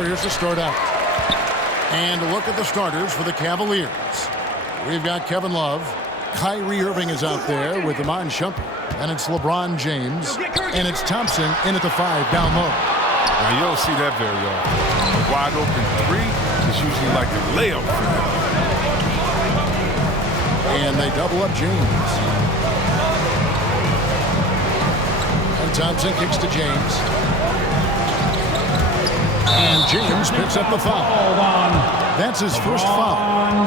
Warriors to start out. And look at the starters for the Cavaliers. We've got Kevin Love. Kyrie Irving is out there with Iman Shumpert. And it's LeBron James. And it's Thompson in at the 5 down low. Now, you don't see that very often. A wide open 3 is usually like a layup for them. And they double up James. And Thompson kicks to James. And James picks up the foul. That's his first foul.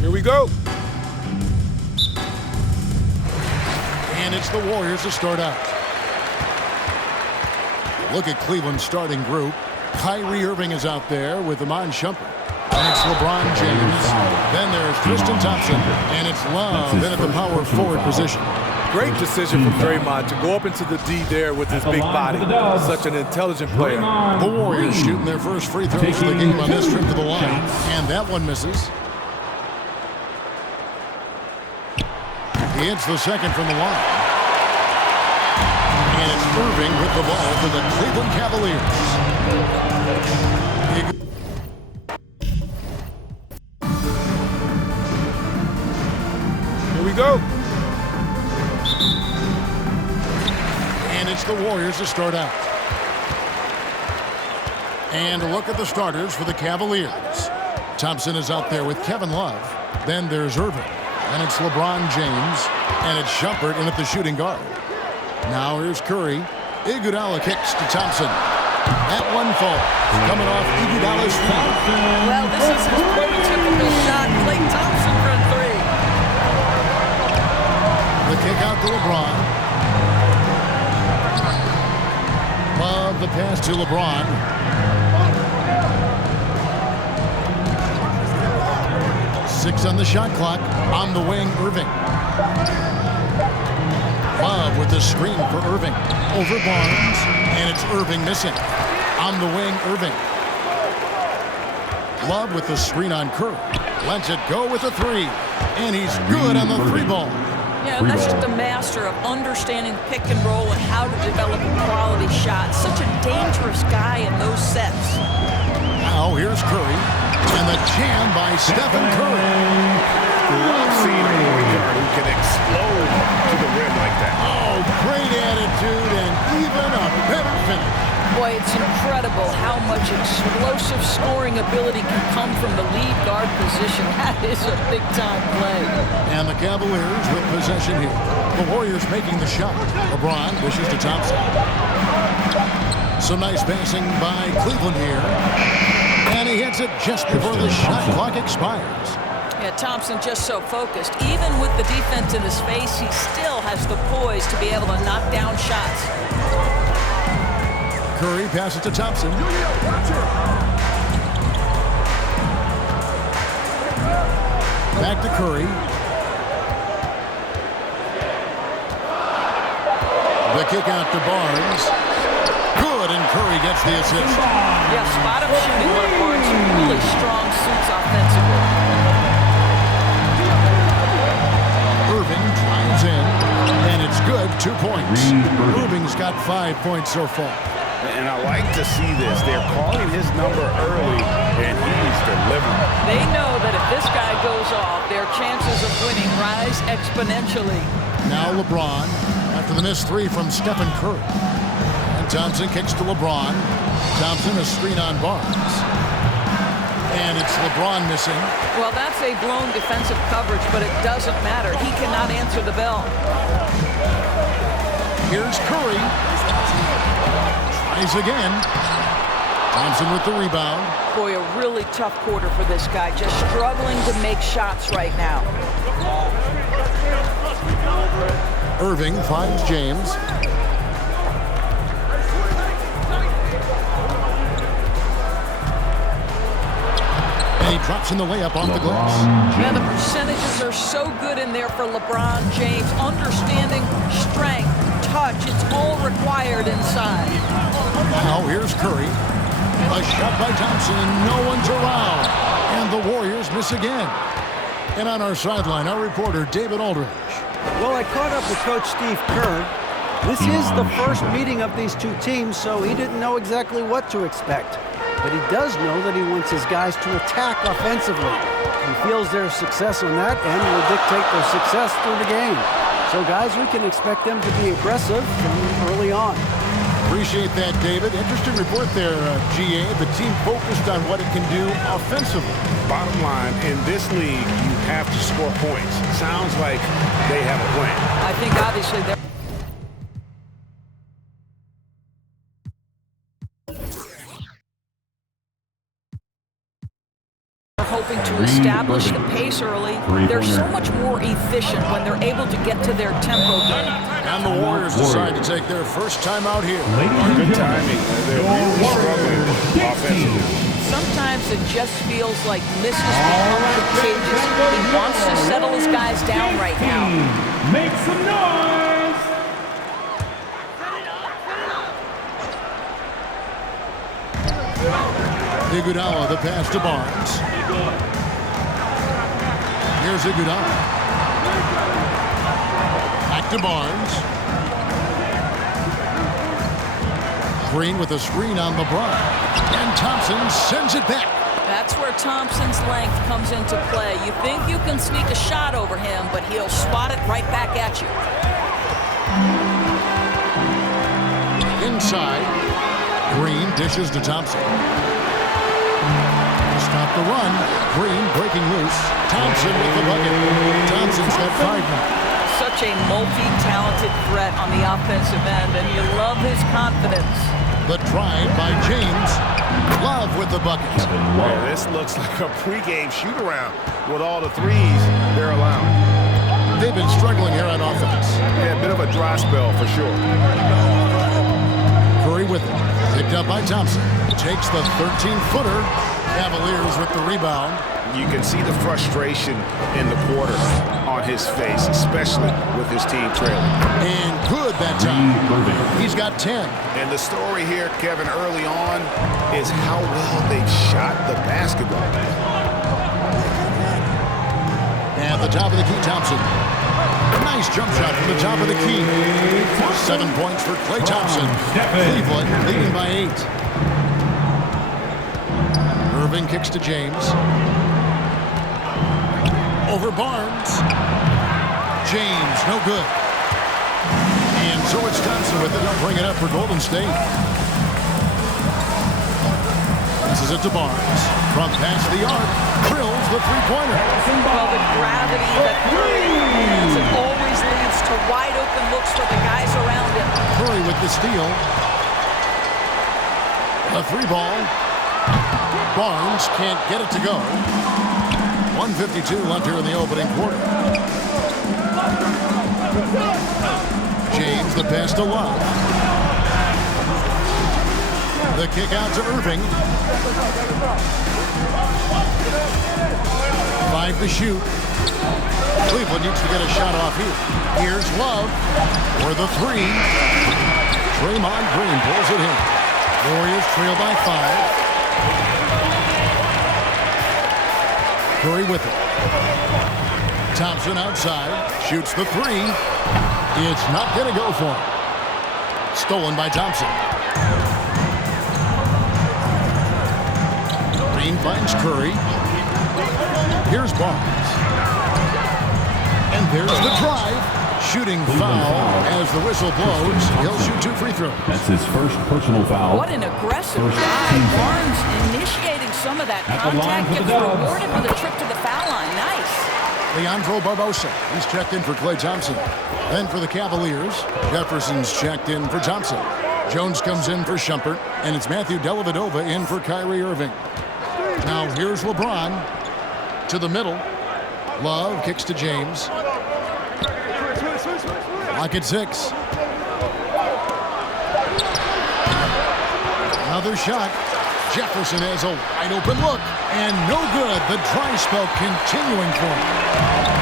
Here we go. And it's the Warriors to start out. Look at Cleveland's starting group. Kyrie Irving is out there with Iman Shumpert. And it's LeBron James. Then there's Tristan Thompson. And it's Love in at the power forward position. Great decision from Draymond to go up into the D there with his big body. Such an intelligent player. The Warriors shooting their first free throws of the game on this trip to the line. And that one misses. He hits the second from the line. And it's Irving with the ball for the Cleveland Cavaliers. Here we go. And it's the Warriors to start out. And look at the starters for the Cavaliers. Thompson is out there with Kevin Love. Then there's Irving. And it's LeBron James. And it's Shumpert in at the shooting guard. Now here's Curry. Iguodala kicks to Thompson. That one falls. Coming off Iguodala's feet. Well, this is his prototypical shot. Klay Thompson for a 3. The kick out to LeBron. Love the pass to LeBron. Six on the shot clock. On the wing, Irving. Love with the screen for Irving. Over Barnes. And it's Irving missing. On the wing, Irving. Love with the screen on Curry. Lets it go with a 3. And he's good on the 3-ball. Yeah, that's just a master of understanding pick and roll and how to develop a quality shot. Such a dangerous guy in those sets. Now here's Curry. And the jam by Stephen Curry. Love seeing a point guard who can explode to the rim like that. Oh, great attitude and even a better finish. Boy, it's incredible how much explosive scoring ability can come from the lead guard position. That is a big-time play. And the Cavaliers with possession here. The Warriors making the shot. LeBron dishes to Thompson. Some nice passing by Cleveland here. And he hits it just before the shot clock expires. Yeah, Thompson just so focused. Even with the defense in his face, he still has the poise to be able to knock down shots. Curry passes to Thompson. Back to Curry. The kick out to Barnes. Good, and Curry gets the assist. Yeah, spot-up shooting one of Barnes' really strong suits offensively. Irving drives in, and it's good. 2 points. Irving's got 5 points so far. And I like to see this. They're calling his number early, and he's delivering. They know that if this guy goes off, their chances of winning rise exponentially. Now LeBron, after the missed 3 from Stephen Curry. And Thompson kicks to LeBron. Thompson a screen on Barnes. And it's LeBron missing. Well, that's a blown defensive coverage, but it doesn't matter. He cannot answer the bell. Here's Curry. Tries again. Thompson with the rebound. Boy, a really tough quarter for this guy. Just struggling to make shots right now. Irving finds James. And he drops in the layup on the glass. Man, the percentages are so good in there for LeBron James. Understanding, strength, touch, it's all required inside. Now here's Curry. A shot by Thompson, and no one's around. And the Warriors miss again. And on our sideline, our reporter, David Aldridge. Well, I caught up with Coach Steve Kerr. This is the first meeting of these two teams, so he didn't know exactly what to expect. But he does know that he wants his guys to attack offensively. He feels their success on that end will dictate their success through the game. So, guys, we can expect them to be aggressive from early on. Appreciate that, David. Interesting report there, GA. The team focused on what it can do offensively. Bottom line, in this league, you have to score points. Sounds like they have a plan. I think obviously they're hoping to establish the pace early. They're so much more efficient when they're able to get to their tempo game. And the Warriors decide to take their first time out here. Good timing. They're really struggling offensively. Sometimes it just feels like misses become contagious. He wants to settle his guys down right now. Make some noise! Iguodala, the pass to Barnes. Here's Iguodala. Back to Barnes. Green with a screen on LeBron. And Thompson sends it back. That's where Thompson's length comes into play. You think you can sneak a shot over him, but he'll spot it right back at you. Inside. Green dishes to Thompson. Stop the run. Green breaking loose. Thompson with the bucket. Thompson's got 5 now. Such a multi-talented threat on the offensive end, and you love his confidence. The drive by James. Love with the bucket. Man, this looks like a pregame shoot-around with all the threes they're allowing. They've been struggling here on offense. Yeah, a bit of a dry spell for sure. Curry with it. Picked up by Thompson. Takes the 13-footer. Cavaliers with the rebound. You can see the frustration in the quarter on his face, especially with his team trailing. And good that time. He's got 10. And the story here, Kevin, early on is how well they've shot the basketball. At the top of the key, Thompson. Nice jump shot from the top of the key. 7 points for Klay Thompson. Cleveland leading by 8. Irving kicks to James. Over Barnes. James, no good. And so it's Thompson with it. They'll bring it up for Golden State. Passes it to Barnes. From past the arc. Drills the three-pointer. Well, the gravity that Curry has, it always leads to wide-open looks for the guys around him. Curry with the steal. A 3-ball. Barnes can't get it to go. 1:52 left here in the opening quarter. James, the pass to Love. The kick out to Irving. 5 to shoot. Cleveland needs to get a shot off here. Here's Love for the 3. Draymond Green pulls it in. Warriors trail by 5. Curry with it. Thompson outside. Shoots the 3. It's not going to go for him. Stolen by Thompson. Green finds Curry. Here's Barnes. And there's the drive. Shooting foul as the whistle blows. He'll shoot 2 free throws. That's his first personal foul. What an aggressive First drive. team foul. Barnes initiating some of that At the line contact, for the gets Dubs. rewarded with a trip to the foul line. Nice. Leandro Barbosa. He's checked in for Klay Thompson. Then for the Cavaliers, Jefferson's checked in for Thompson. Jones comes in for Shumpert, and it's Matthew Dellavedova in for Kyrie Irving. Now here's LeBron to the middle. Love kicks to James. Lock at 6. Another shot. Jefferson has a wide open look, and no good. The dry spell continuing for him.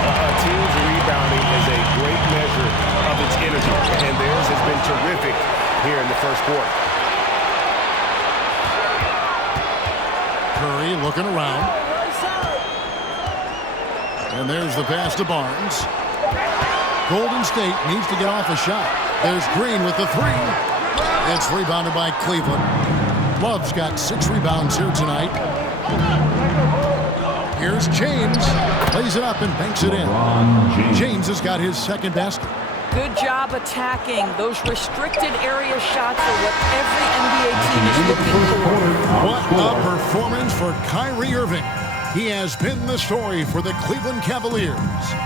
A team's rebounding is a great measure of its energy, and theirs has been terrific here in the first quarter. Curry looking around. And there's the pass to Barnes. Golden State needs to get off a shot. There's Green with the three. It's rebounded by Cleveland. Love's got 6 rebounds here tonight. Here's James. Plays it up and banks it in. James has got his second basket. Good job attacking. Those restricted area shots are what every NBA team is looking for. What a performance for Kyrie Irving. He has been the story for the Cleveland Cavaliers.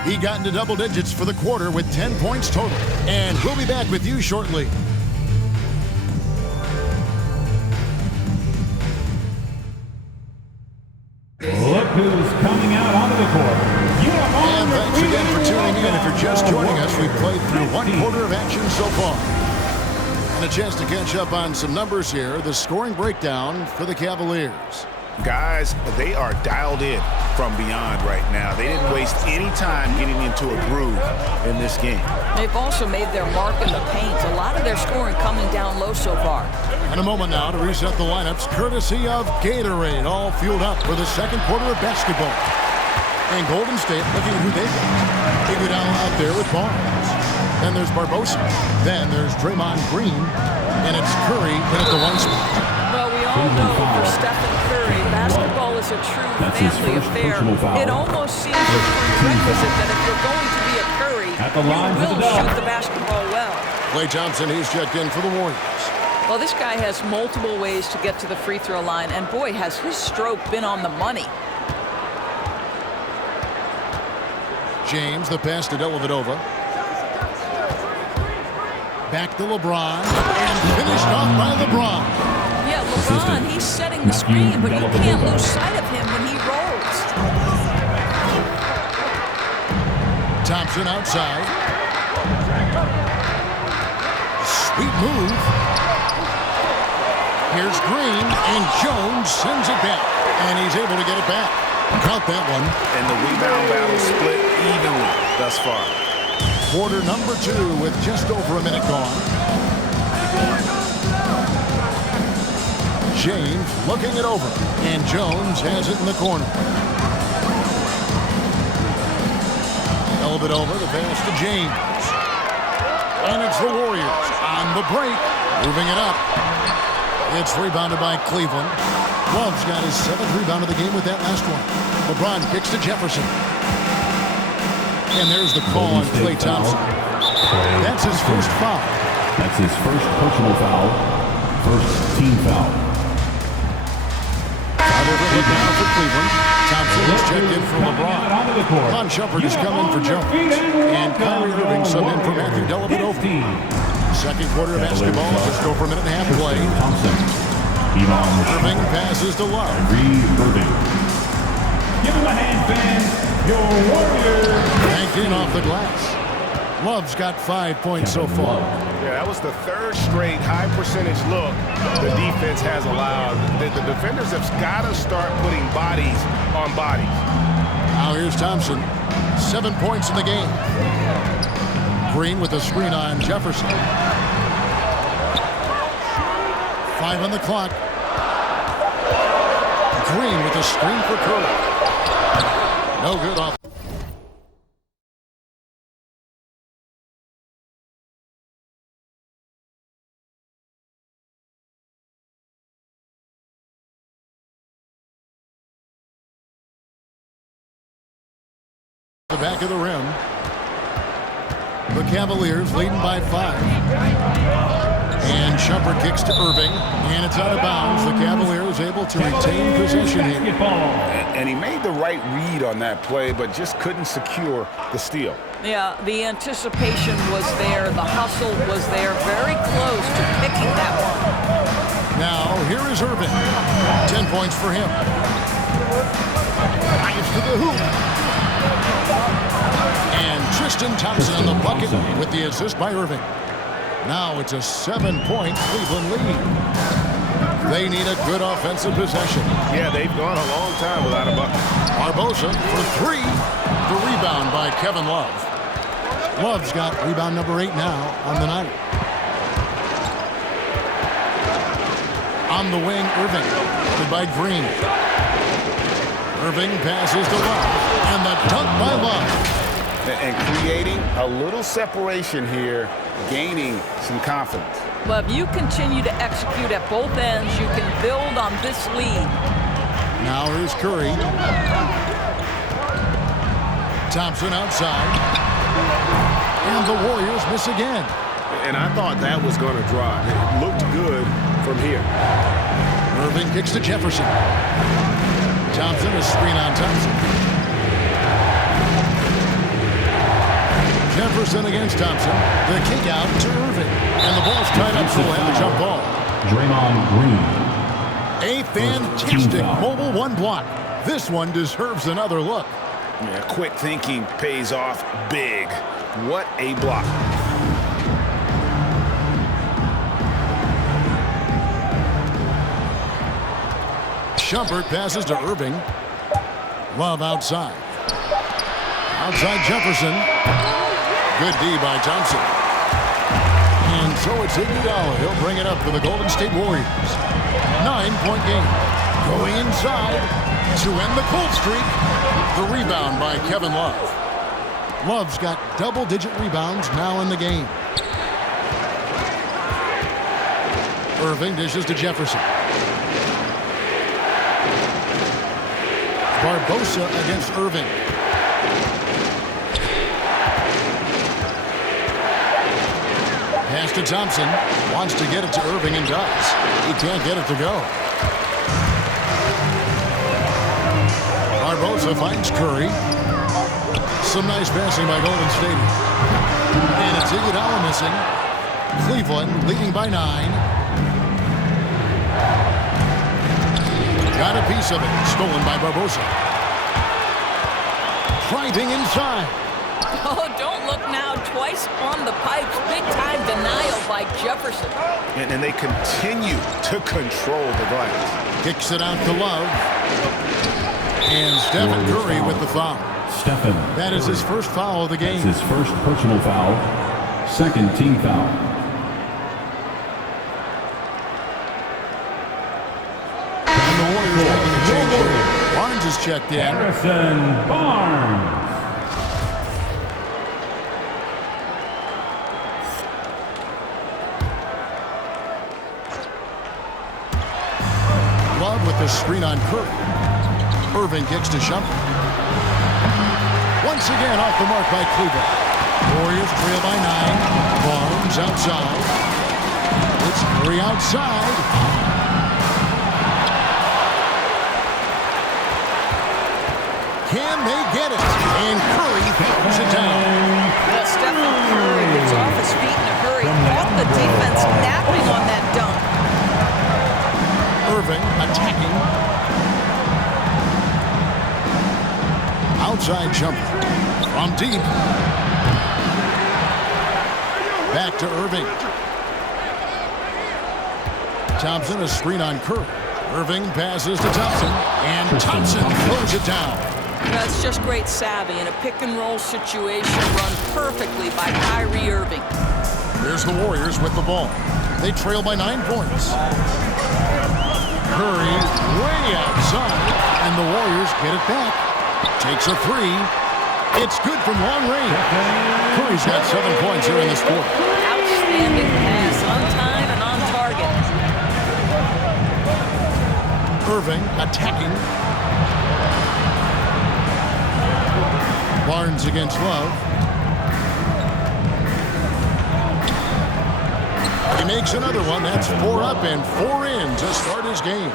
He got into double digits for the quarter with 10 points total. And we'll be back with you shortly. Look who's coming out onto the court. And thanks again for tuning in. If you're just joining us, we've played through 1 quarter of action so far. And a chance to catch up on some numbers here. The scoring breakdown for the Cavaliers. Guys, they are dialed in from beyond right now. They didn't waste any time getting into a groove in this game. They've also made their mark in the paint. A lot of their scoring coming down low so far. In a moment now to reset the lineups, courtesy of Gatorade, all fueled up for the second quarter of basketball. And Golden State looking at who they got. Iguodala out there with Barnes. Then there's Barbosa. Then there's Draymond Green. And it's Curry in at the 1 spot. Well, we all know for Stephen Curry, basketball is a true family affair. It almost seems a prerequisite that if you're going to be a Curry, you will shoot the basketball well. Klay Thompson, he's checked in for the Warriors. Well, this guy has multiple ways to get to the free throw line, and boy, has his stroke been on the money. James, the pass to Dellavedova. Back to LeBron, and finished off by LeBron. Yeah, LeBron, he's setting the screen, but you can't lose sight of him when he rolls. Thompson outside. Sweet move. Here's Green, and Jones sends it back, and he's able to get it back. Count that one. And the rebound battle split evenly thus far. Quarter number 2 with just over a minute gone. James looking it over, and Jones has it in the corner. Dellavedova, the pass to James. And it's the Warriors on the break, moving it up. It's rebounded by Cleveland. Love's got his 7th rebound of the game with that last one. LeBron kicks to Jefferson. And there's the call on Klay Thompson. That's his first foul. That's his first personal foul. First team foul. Another look now for Cleveland. Thompson is checked in for LeBron. Von Shumpert has come in for Jones. And Kyrie Irving subbed in for Matthew Dellavedova. Second quarter of basketball, just over a minute and a half play. Irving passes to Love. Irving. Give him a hand, fans. Your Warriors. Banked in off the glass. Love's got 5 points so far. Yeah, that was the 3rd straight high percentage look the defense has allowed. The defenders have got to start putting bodies on bodies. Now here's Thompson. 7 points in the game. Green with a screen on Jefferson. 5 on the clock. Green with a screen for Curry. No good off. The back of the rim. The Cavaliers leading by 5. And Shumpert kicks to Irving, and it's out of bounds. The Cavaliers able to retain possession here. And he made the right read on that play, but just couldn't secure the steal. Yeah, the anticipation was there. The hustle was there. Very close to picking that one. Now, here is Irving. 10 points for him. Drives to the hoop. And Tristan Thompson on the bucket with the assist by Irving. Now it's a 7-point Cleveland lead. They need a good offensive possession. Yeah, they've gone a long time without a bucket. Barbosa for 3. The rebound by Kevin Love. Love's got rebound number 8 now on the night. On the wing, Irving. Good by Green. Irving passes to Love. And the dunk by Love. And creating a little separation here, gaining some confidence. Well, if you continue to execute at both ends, you can build on this lead. Now here's Curry. Thompson outside. And the Warriors miss again. And I thought that was going to drop. It looked good from here. Irving kicks to Jefferson. Thompson, a screen on Thompson. Jefferson against Thompson. The kick out to Irving. And the ball's tied up, so he'll have the jump ball. Draymond Green. A fantastic mobile one block. This one deserves another look. Yeah, quick thinking pays off big. What a block. Shumpert passes to Irving. Love outside. Outside Jefferson. Good D by Thompson. And so it's Iguodala. He'll bring it up for the Golden State Warriors. 9-point game. Going inside to end the cold streak. The rebound by Kevin Love. Love's got double-digit rebounds now in the game. Irving dishes to Jefferson. Barbosa against Irving. Pass to Thompson. Wants to get it to Irving and does. He can't get it to go. Barbosa finds Curry. Some nice passing by Golden State. And it's Iguodala missing. Cleveland leading by 9. Got a piece of it. Stolen by Barbosa. Driving inside. Oh, don't look now. Twice on the pipes. Big-time denial by Jefferson. And they continue to control the glass. Kicks it out to Love. And Stephen Curry with the foul. Stephen. That is his first foul of the game. That's his first personal foul. Second team foul. And the Warriors making a change here. Barnes is checked in. Harrison Barnes. Love with the screen on Curry. Irving kicks to Shumpert. Once again off the mark by Cleveland. Warriors trail by 9. Barnes outside. It's Curry outside. Can they get it? And Curry throws it down. Well, Stephen Curry gets off his feet in a hurry. Caught the defense napping on that dunk. Irving attacking. Outside jumper from deep. Back to Irving. Thompson, a screen on Curry. Irving passes to Thompson. And Thompson throws it down. That's just great savvy in a pick-and-roll situation run perfectly by Kyrie Irving. Here's the Warriors with the ball. They trail by 9 points. Curry way outside, and the Warriors get it back. Takes a 3. It's good from long range. Curry's got 7 points here in this quarter. Outstanding pass, on time and on target. Irving attacking. Barnes against Love. He makes another one. That's 4 up and 4 in to start his game.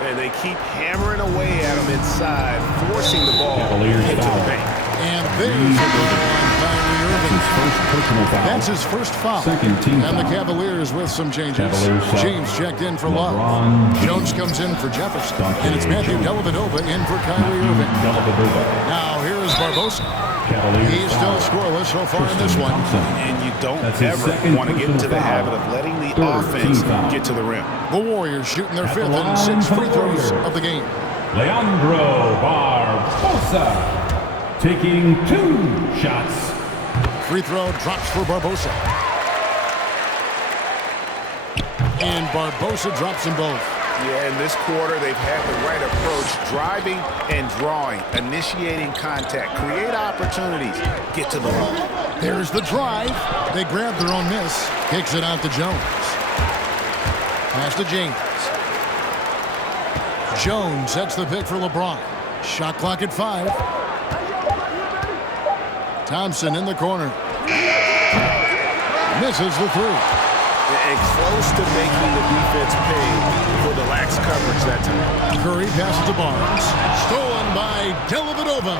And they keep hammering away at him inside, forcing the ball Cavaliers into foul. the paint. And there's a goal on Kyrie Irving. His first personal foul. That's his first foul. Second team And the foul. Cavaliers with some changes. Cavaliers foul. James checked in for Love. LeBron Jones comes in for Jefferson. Dante And it's Matthew Jones. Dellavedova in for Kyrie Irving. Dellavedova. Now here's Barbosa. Cavaliers He's foul. still scoreless so far in Tristan this one. Thompson. And you don't That's his ever second want to get into the personal habit foul. of letting the Third offense team foul. get to the rim. The Warriors shooting their At the 5th and line 6th for free the throws Warriors. of the game. Leandro Barbosa. Taking 2 shots. Free throw drops for Barbosa. And Barbosa drops them both. Yeah, in this quarter, they've had the right approach, driving and drawing, initiating contact, create opportunities, get to the line. There's the drive. They grab their own miss. Kicks it out to Jones. Pass to James. Jones sets the pick for LeBron. Shot clock at 5. Thompson in the corner. Misses the 3. And close to making the defense pay for the lax coverage that time. Curry passes to Barnes. Stolen by Dellavedova.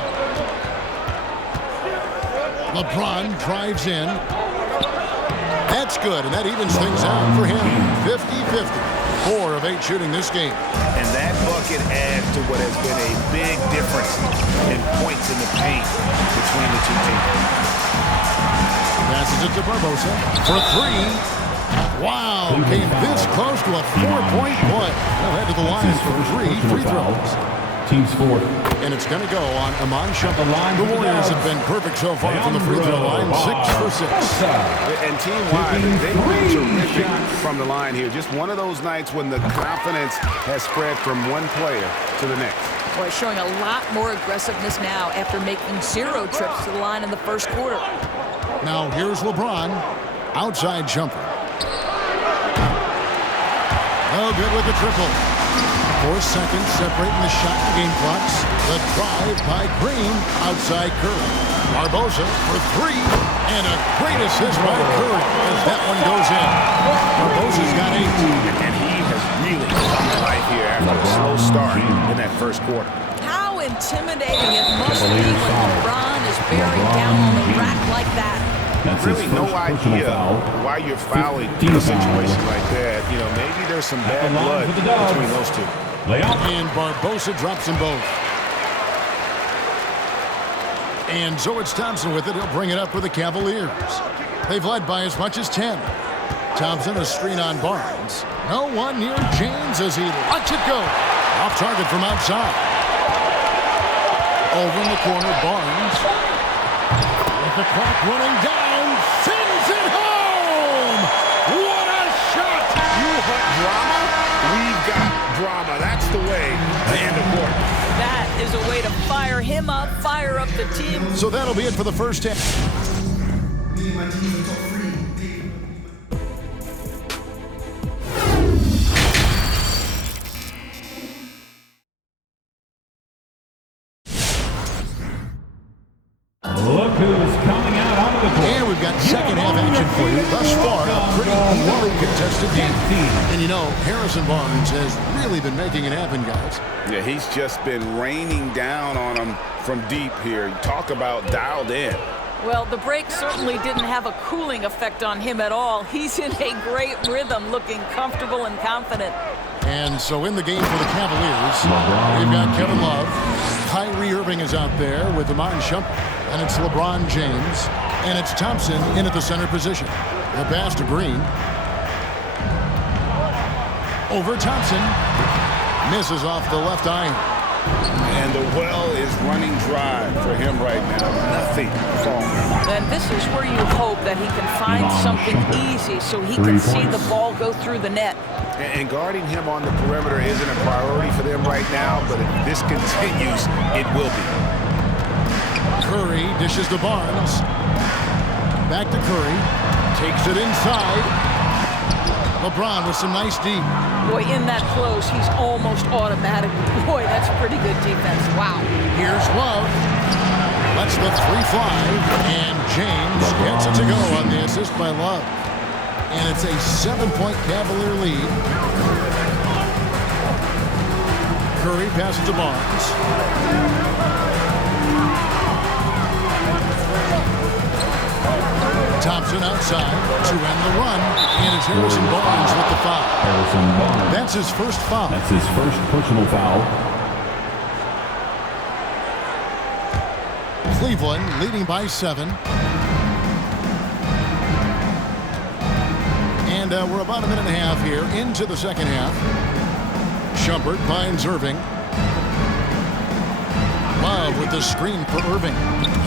LeBron drives in. That's good, and that evens things out for him. 50-50. 4 of 8 shooting this game. And that bucket adds to what has been a big difference in points in the paint between the two teams. Passes it to Barbosa for 3. Wow, came this close to a 4-point play. They'll head to the line for 3 free throws. Team's fourth. And it's going to go on Iman Shumpert. The Warriors have been perfect so far from the free throw line, 6 for 6. And team-wide, they've been terrific from the line here. Just one of those nights when the confidence has spread from one player to the next. Boy, showing a lot more aggressiveness now after making 0 trips to the line in the first quarter. Now here's LeBron. Outside jumper. No good with the triple. 4 seconds separating the shot and game clocks. The drive by Green. Outside Curry. Barbosa for 3. And a great assist by Curry as that one goes in. Barbosa's got 8. And he has really come to life here after a slow start in that first quarter. How intimidating it must be when LeBron is bearing down on the rack like that. Really no idea why you're fouling in a situation like that. You know, maybe there's some bad blood between those two. And Barbosa drops them both. And so it's Thompson with it. He'll bring it up for the Cavaliers. They've led by as much as 10. Thompson a screen on Barnes. No one near James as he lets it go. Off target from outside. Over in the corner, Barnes. With the clock running down, sends it home! What a shot! You want drama? We've got drama. That's the way to end the quarter. That is a way to fire him up, fire up the team. So that'll be it for the first half. Look who's coming out onto the court. And we've got second half action for you. Thus far, a pretty evenly contested game. And you know, Harrison Barnes has really been making it happen, guys. Yeah, he's just been raining down on them from deep here. You talk about dialed in. Well, the break certainly didn't have a cooling effect on him at all. He's in a great rhythm, looking comfortable and confident. And so in the game for the Cavaliers, we've got Kevin Love. Kyrie Irving is out there with Iman Shumpert. And it's LeBron James. And it's Thompson in at the center position. The pass to Green. Over Thompson. Misses off the left iron. And the well is running dry for him right now. Nothing falling. And this is where you hope that he can find something easy so he can see the ball go through the net. And guarding him on the perimeter isn't a priority for them right now, but if this continues, it will be. Curry dishes to Barnes. Back to Curry. Takes it inside. LeBron with some nice D. Boy, in that close, he's almost automatic. Boy, that's pretty good defense. Wow. Here's Love. Lets the 3 fly. And James gets it to go on the assist by Love. And it's a 7-point Cavalier lead. Curry passes to Barnes. Thompson outside to end the run. And it's Harrison Barnes with the foul. Harrison Barnes. That's his first foul. That's his first personal foul. Cleveland leading by 7. And we're about a minute and a half here into the second half. Shumpert finds Irving. Love with the screen for Irving.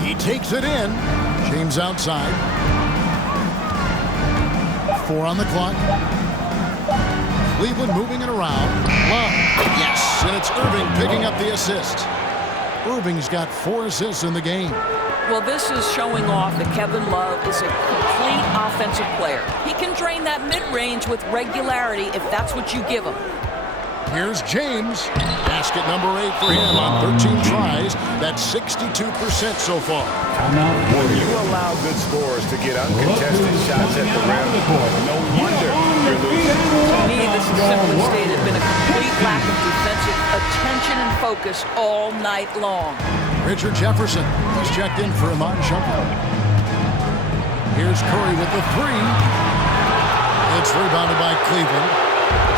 He takes it in. James outside. 4 on the clock. Cleveland moving it around. Love. Yes, and it's Irving picking up the assist. Irving's got 4 assists in the game. Well, this is showing off that Kevin Love is a complete offensive player. He can drain that mid-range with regularity if that's what you give him. Here's James. Basket number 8 for him on 13 tries. That's 62% so far. When you allow good scorers to get uncontested shots at the rim, no wonder you're losing. To me, this is simply stated been a complete lack of defensive attention and focus all night long. Richard Jefferson has checked in for Iman Shumpert. Here's Curry with the 3. It's rebounded by Cleveland.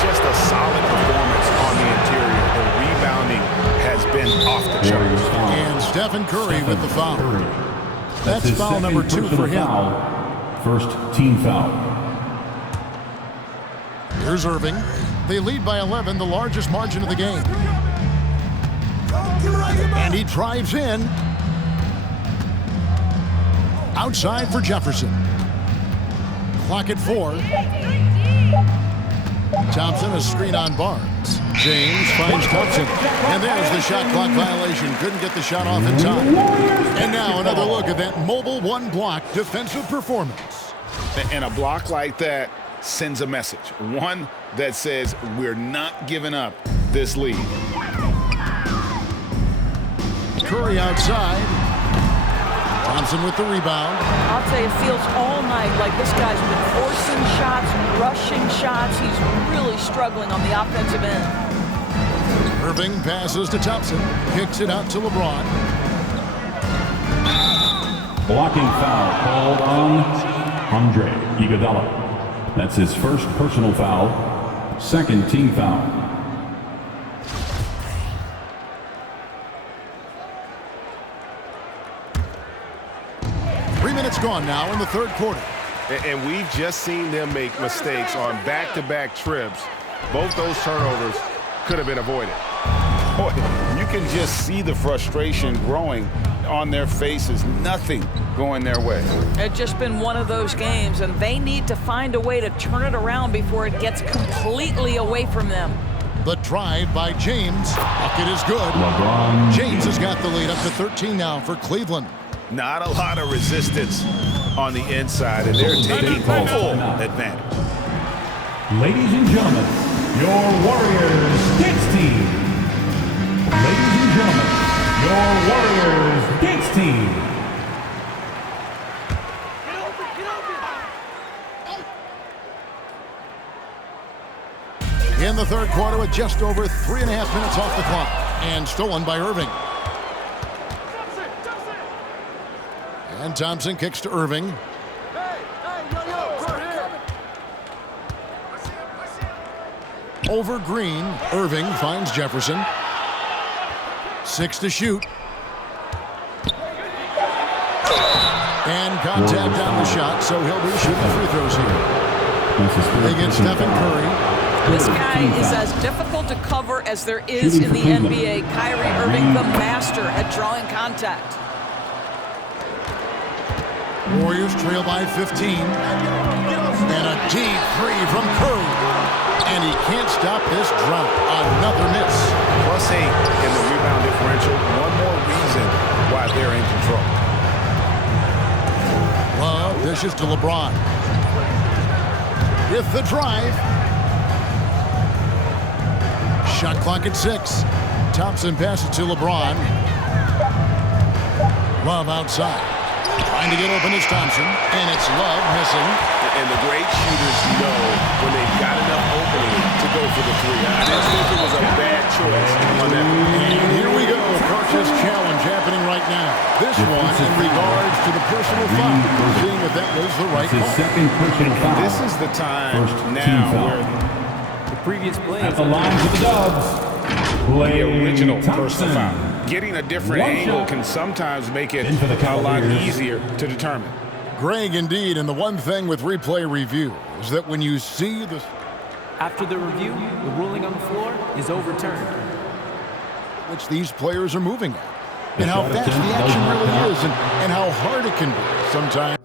Just a solid performance on the interior. The rebounding has been off the charts. And Stephen Curry with the foul. That's foul number 2 for him. First team foul. Here's Irving. They lead by 11, the largest margin of the game. And he drives in. Outside for Jefferson. Clock at 4. Thompson, a screen on Barnes. James finds Thompson. And there's the shot clock violation. Couldn't get the shot off in time. And now another look at that mobile one-block defensive performance. And a block like that sends a message. One that says we're not giving up this lead. Curry outside. Thompson with the rebound. I'll tell you, it feels all night like this guy's been forcing shots, rushing shots. He's really struggling on the offensive end. Irving passes to Thompson. Kicks it out to LeBron. Blocking foul called on Andre Iguodala. That's his first personal foul. Second team foul. Gone now in the third quarter. And we've just seen them make mistakes on back-to-back trips. Both those turnovers could have been avoided. Boy, you can just see the frustration growing on their faces. Nothing going their way. It's just been one of those games, and they need to find a way to turn it around before it gets completely away from them. The drive by James. Bucket is good. LeBron James has got the lead up to 13 now for Cleveland. Not a lot of resistance on the inside, and they're taking full advantage. Ladies and gentlemen, your Warriors Knicks team. Ladies and gentlemen, your Warriors Knicks team. In the third quarter with just over 3.5 minutes off the clock. And stolen by Irving. And Thompson kicks to Irving. Over Green. Irving finds Jefferson. 6 to shoot. And contact on the shot, so he'll be shooting free throws here. Against Stephen Curry. This guy is as difficult to cover as there is in the NBA. Kyrie Irving, the master at drawing contact. Warriors trail by 15. And a deep 3 from Curry. And he can't stop this drought. Another miss. +8 in the rebound differential. One more reason why they're in control. Love dishes to LeBron. With the drive. Shot clock at 6. Thompson passes to LeBron. Love outside. Trying to get open is Thompson, and it's Love missing. And the great shooters know when they've got enough opening to go for the 3. I didn't think it was a bad choice on that. And here we go. Coach's challenge happening right now. This one in regards to the personal foul. Seeing if that was the right His call. second personal foul. This is the time First team now foul. where Previous play. At the line for the Dubs. the original Thompson. personal foul. Getting a different One angle shot. can sometimes make it In for the a lot Cavaliers. easier to determine. Greg, indeed, and the one thing with replay review is that when you see the... After the review, the ruling on the floor is overturned. which these players are moving at, and how shot fast attempt the action does not really count. is, and how hard it can be sometimes.